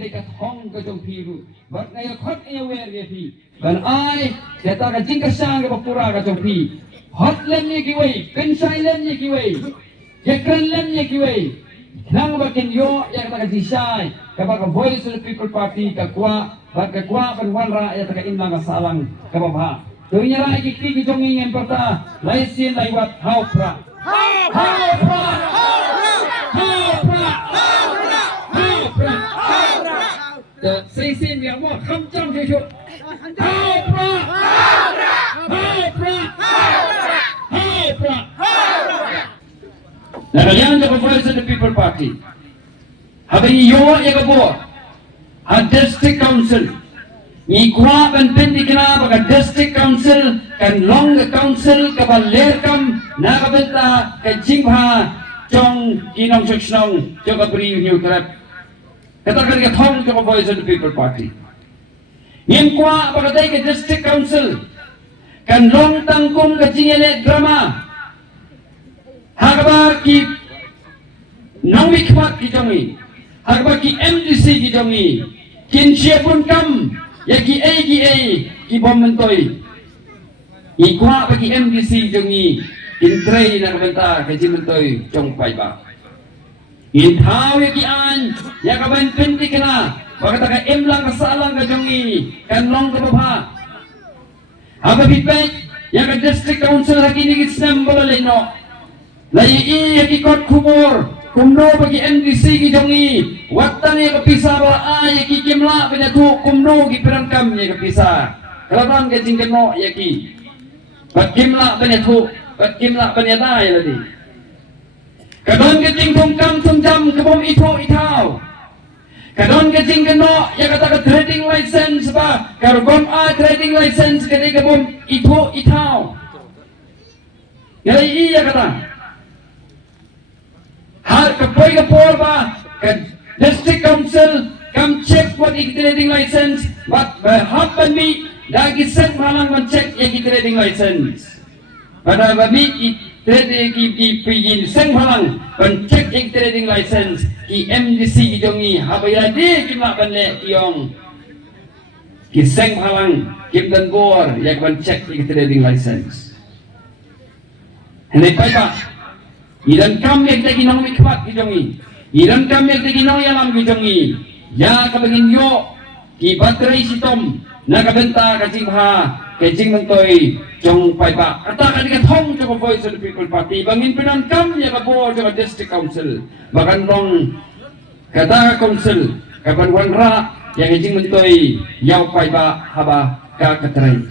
Đây cái thong cái trong phi ru, vật này là khót yêu về cái phi, còn ai để ta cái chính cái sang cái bọc pura cái trong phi, hot lên như cái vậy, cân sai lên như cái vậy, cái cân lên như cái vậy, nang bakin yo yang ta cái gì sai, cái bác cái voice of the people party cái qua phần quan ra yang ta cái inlang cái salang cái bác ha, từ nhà lại cái trong ingin perta, lai sin lai wat hau pra, hau pra. Say xin miệng mà không trong thế chút. Nah, kalian jaga voice of the people party. Habis yo ya kabo. A district council. Ni kuat dan pendi kena bagi district council kan long council kabal lerkam na kabenta ke jingha trong kinong seksnong jaga beri new club. Katakan ke thong ke voice of the people party. Nim kwa bagatai ke district council kan long tangkum ke jingele drama. Hagbar ki nong ikhmat ki jongi. Hagbar ki MDC ki jongi. Kin siapun kam ya ki ki bom mentoi. Ikwa bagi MDC jongi. Kin tray na benta ke jingmentoi jong pai ba. In thao ya ki an ya ka ban pendi kena baka ka emlang kasalang ka jongi kan long ka baba aba bipet ya ka district council hakini ki sembol leno lai ya ki kot kumor kumno bagi MDC ki jongi wadtang ya ka Pisa ba ya ki kimla penyatu kumno ki pyndonkam ya ka Pisa kalaban ka jingkeno ya ki bat kimla penyatu bat kimla penyata ya ladi kadon ke jing tongkam tungjam kebom iathuh. Kadon ke jing keno ya kata ke trading license ba karbon trading license ke kebom iathuh. Ngai iya kata. Har kepoi kepor ba ke district council kam check what trading license but happen me lagi set malang men check ya trading license. Pada babi trading ki pigin seng halang pencek ing trading license ki MDC ki jongi habaya de ki mak banle yong ki seng halang kim dan bor yak pencek ing trading license hendak apa idan kam yak tagi nong mikmat ki jongi idan kam yak tagi nong yalam ki jongi ya kabagin yo ki baterai sitom na kabenta ka jingha ke jingmentoi jong pai ba katakan ke thong jo voice of the people party bangin pyndonkam ya ka bo jo district council bagan long kata council kapan wanra yang jingmentoi yau pai ba haba ka katrai